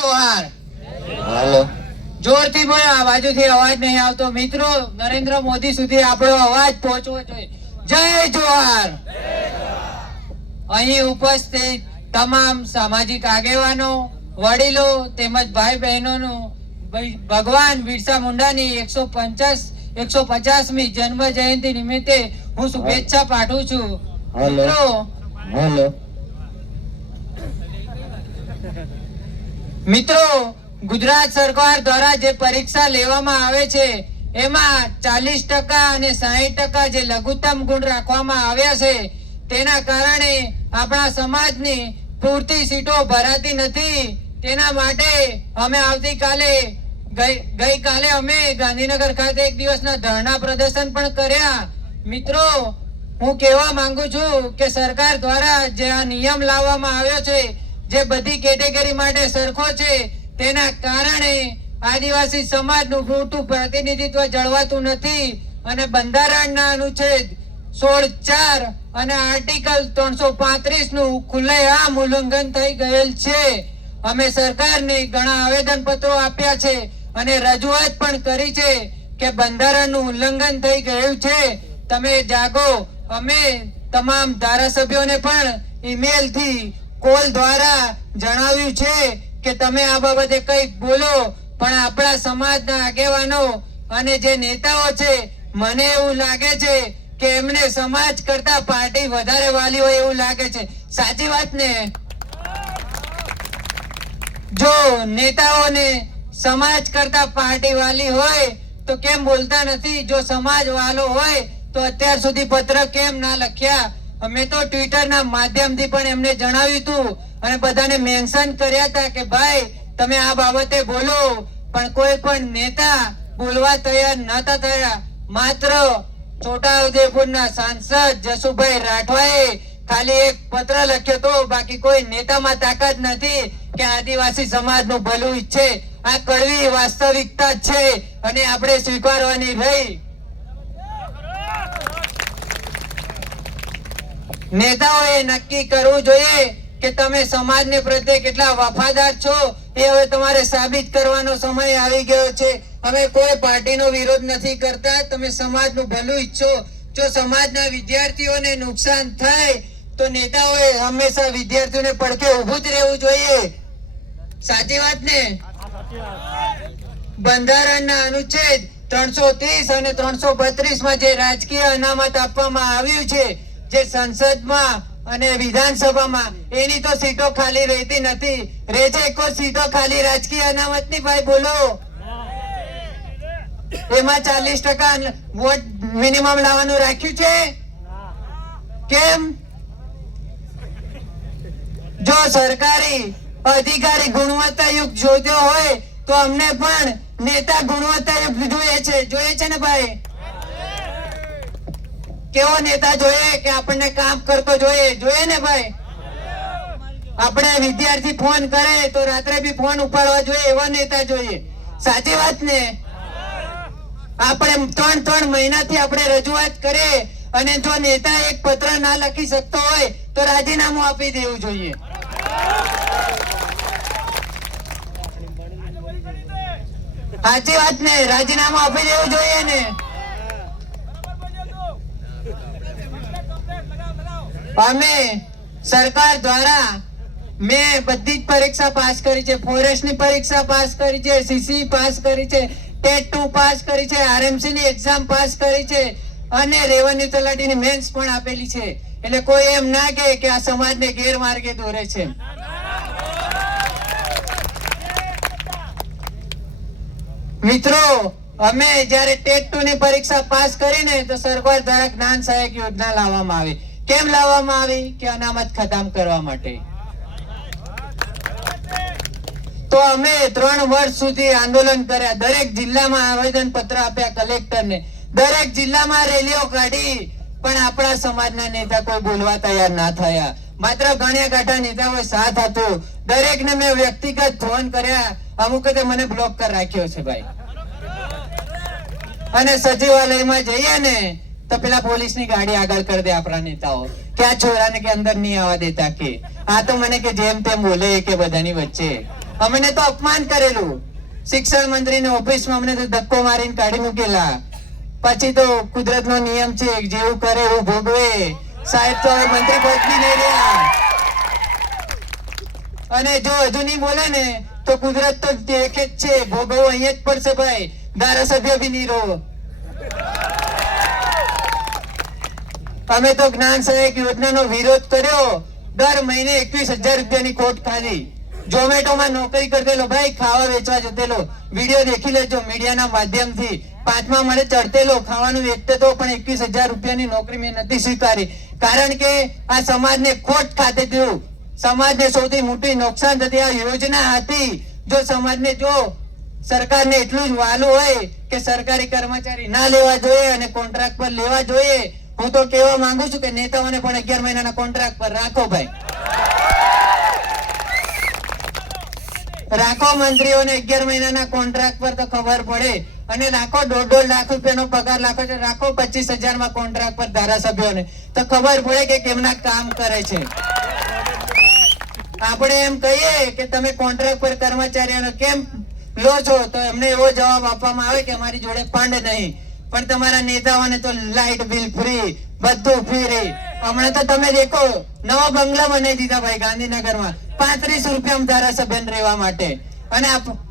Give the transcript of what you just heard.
જોહાર. હાલો. જોરથી બોલો આ બાજુથી અવાજ નહીં આવતો. મિત્રો નરેન્દ્ર મોદી સુધી આપણો અવાજ પહોંચવો જોઈએ. જય જોહાર. અહીં ઉપસ્થિત તમામ સામાજિક આગેવાનો વડીલો તેમજ ભાઈ બહેનોનું ભગવાન બિરસા મુંડાની એકસો પચાસ એકસો પચાસમી જન્મ જયંતિ નિમિત્તે હું શુભેચ્છા પાઠવું છું. મિત્રો હાલો. મિત્રો, ગુજરાત સરકાર દ્વારા જે પરીક્ષા લેવામાં આવે છે, એમાં ચાલીસ ટકા અને સાહીઠ ટકા જે લઘુત્તમ ગુણ રાખવામાં આવ્યા છે, તેના કારણે આપણા સમાજની પૂરતી સીટો ભરાતી નથી. તેના માટે અમે આવતીકાલે ગઈ- ગઈકાલે અમે ગાંધીનગર ખાતે એક દિવસના ધરણા પ્રદર્શન પણ કર્યા. મિત્રો, હું કહેવા માંગુ છું કે સરકાર દ્વારા જે આ નિયમ લાવવામાં આવ્યો છે જે બધી કેટેગરી માટે સરખો છે, તેના કારણે આદિવાસી સમાજનું પૂરતું પ્રતિનિધિત્વ જળવાતું નથી અને બંધારણના અનુચ્છેદ સોળ ચાર અને આર્ટિકલ ત્રણસો પાંત્રીસનું ખુલ્લેઆમ ઉલ્લંઘન થઈ ગયેલ છે. અમે સરકારને ઘણા આવેદન પત્રો આપ્યા છે અને રજૂઆત પણ કરી છે કે બંધારણનું ઉલ્લંઘન થઈ ગયું છે. તમે જાગો. અમે તમામ ધારાસભ્યોને પણ ઈમેલથી કોલ દ્વારા જણાવ્યું છે કે તમે આ બાબતે કંઈક બોલો, પણ આપણા સમાજના આગેવાનો અને જે નેતાઓ છે, મને એવું લાગે છે કે એમને સમાજ કરતા પાર્ટી વધારે વાલી હોય એવું લાગે છે. સાચી વાત ને? જો નેતાઓને સમાજ કરતા પાર્ટી વાલી હોય, તો કેમ બોલતા નથી? જો સમાજ વાલો હોય, તો અત્યાર સુધી પત્ર કેમ ના લખ્યા? અમે તો ટ્વિટરના માધ્યમથી પણ એમને જણાવ્યું હતું અને બધાને મેન્શન કર્યા હતા કે ભાઈ, તમે આ બાબતે બોલો, પણ કોઈ પણ નેતા બોલવા તૈયાર નતા થયા. માત્ર છોટાઉદેપુરના સાંસદ જસુભાઈ રાઠવાએ ખાલી એક પત્ર લખ્યો તો બાકી કોઈ નેતામાં તાકાત નથી કે આદિવાસી સમાજનું ભલું ઈચ્છે. આ કડવી વાસ્તવિકતા છે અને આપણે સ્વીકારવાની રહી. નેતાઓએ નક્કી કરવું જોઈએ કે તમે સમાજને પ્રત્યે કેટલા વફાદાર છો, એ હવે તમારે સાબિત કરવાનો સમય આવી ગયો છે. અમે કોઈ પાર્ટીનો વિરોધ નથી કરતા. તમે સમાજનું ભલું ઈચ્છો. જો સમાજના વિદ્યાર્થીઓને નુકસાન થાય, તો નેતાઓએ હંમેશા વિદ્યાર્થીઓને પડખે ઊભું જ રહેવું જોઈએ. સાચી વાત ને? બંધારણના અનુચ્છેદ ત્રણસો ત્રીસ અને ત્રણસો બત્રીસમાં જે રાજકીય અનામત આપવામાં આવ્યું છે જે સંસદમાં અને વિધાનસભામાં, એની તો સીટો ખાલી રહેતી નથી. રહે કોઈ સીટો ખાલી. રાજકીય અનામતની ભાઈ બોલો. એમાં ચાલીસ ટકા વોટ મિનિમમ લાવવાનું રાખ્યું છે? કેમ? જો સરકારી અધિકારી ગુણવત્તાયુક્ત જોતો હોય, તો અમને પણ નેતા ગુણવત્તાયુક્ત જોઈએ છે. જોઈએ છે ને ભાઈ? કેવો નેતા જોઈએ કે આપણને કામ કરતો જોઈએ? જોઈએ ને ભાઈ? આપણે વિદ્યાર્થી ફોન કરે તો રાત્રે બી ફોન ઉપાડવા જોઈએ, એવા નેતા જોઈએ. સાચી વાત ને? આપણે ત્રણ ત્રણ મહિનાથી આપણે રજૂઆત કરીએ અને જો નેતા એક પત્ર ના લખી શકતો હોય, તો રાજીનામું આપી દેવું જોઈએ. સાચી વાત ને? રાજીનામું આપી દેવું જોઈએ ને? અમે સરકાર દ્વારા મેં બધી જ પરીક્ષા પાસ કરી છે. ફોરેસ્ટની પરીક્ષા પાસ કરી છે. સીસી પાસ કરી છે. ટેટ ટુ પાસ કરી છે. આરએમસી ની એક્ઝામ પાસ કરી છે. અને રેવન્યુ તલાટીની મેન્સ પણ આપેલી છે. એટલે કોઈ એમ ના કહે કે આ સમાજને ગેરમાર્ગે દોરે છે. મિત્રો, અમે જ્યારે ટેટ ટુ ની પરીક્ષા પાસ કરીને તો સરકાર દ્વારા જ્ઞાન સહાયક યોજના લાવવામાં આવી. કેમ લાવવામાં આવી કે અનામત ખતમ કરવા માટે? તો અમે ત્રણ વર્ષ સુધી આંદોલન કર્યા. દરેક જિલ્લામાં આવેદન પત્ર આપ્યા કલેક્ટરને. દરેક જિલ્લામાં રેલીઓ કાઢી, પણ આપણા સમાજના નેતા કોઈ બોલવા તૈયાર ના થયા. માત્ર ગણ્યા કાંઠા નેતાઓએ સાથ હતો દરેકને મેં વ્યક્તિગત ફોન કર્યા. અમુક તો મને બ્લોક કરી રાખ્યો છે ભાઈ. અને સચિવાલયમાં જઈએ ને તો પેલા પોલીસની ગાડી આગળ કરી દે આપણા નેતાઓ. કે આ છોરાને કે અંદર નહીં આવવા દેતા કે. આ તો મને કે જેમ તેમ બોલે કે બધાની વચ્ચે. અમને તો અપમાન કરેલું. શિક્ષણ મંત્રીની ઓફિસમાં અમને તો ધક્કો મારીને કાઢી મૂકેલા. પછી તો કુદરતનો નિયમ છે, જેવું કરે એવું ભોગવે. સાહેબ તો હવે મંત્રી પદ બી નહીં રહ્યા. અને જો હજુ નહીં બોલે ને, તો કુદરત તો દેખે જ છે, ભોગવવું અહીંયા જ પડશે ભાઈ. ધારાસભ્ય બી નહીં રહો. અમે તો જ્ઞાન સહાયક યોજનાનો વિરોધ કર્યો. દર મહિને એકવીસ હજાર રૂપિયાની ખોટ ખાધી. ઝોમેટોમાં નોકરી કરતેલો ભાઈ ખાવા વેચવા જતેલો વીડિયો દેખી લેજો. મીડિયાના માધ્યમથી પાંચમા મળે ચડતેલો ખાવાનું વેચતો પણ એકવીસ હજાર રૂપિયાની નોકરી મેં નથી સ્વીકારી. કારણ કે આ સમાજને ખોટ ખાતે થયું સમાજને સૌથી મોટી નુકસાન થતી આ યોજના હતી. જો સમાજને જો સરકારને એટલું જ વાલું હોય કે સરકારી કર્મચારી ના લેવા જોઈએ અને કોન્ટ્રાક્ટ પર લેવા જોઈએ હું તો કહેવા માંગુ છું કે નેતાઓને પણ અગિયાર મહિનાના કોન્ટ્રાક્ટ પર રાખો ભાઈ. રાખો મંત્રીઓને અગિયાર મહિનાના કોન્ટ્રાક્ટ પર તો ખબર પડે. અને રાખો દોઢ દોઢ લાખ રૂપિયાનો પગાર રાખો છે. રાખો પચીસ હજારમાં કોન્ટ્રાક્ટ પર ધારાસભ્યોને. તો ખબર પડે કે કેમના કામ કરે છે. આપણે એમ કહીએ કે તમે કોન્ટ્રાક્ટ પર કર્મચારીઓને કેમ લો છો? તો એમને એવો જવાબ આપવામાં આવે કે અમારી જોડે ફંડ નહીં. પણ તમારા નેતાઓને તો લાઇટ બિલ ફ્રી, બધું ફ્રી. હમણાં તો તમે દેખો, નવા બંગલા બનાવી દીધા ભાઈ ગાંધીનગરમાં. પાંત્રીસ રૂપિયા ધારાસભ્ય રહેવા માટે. અને આપ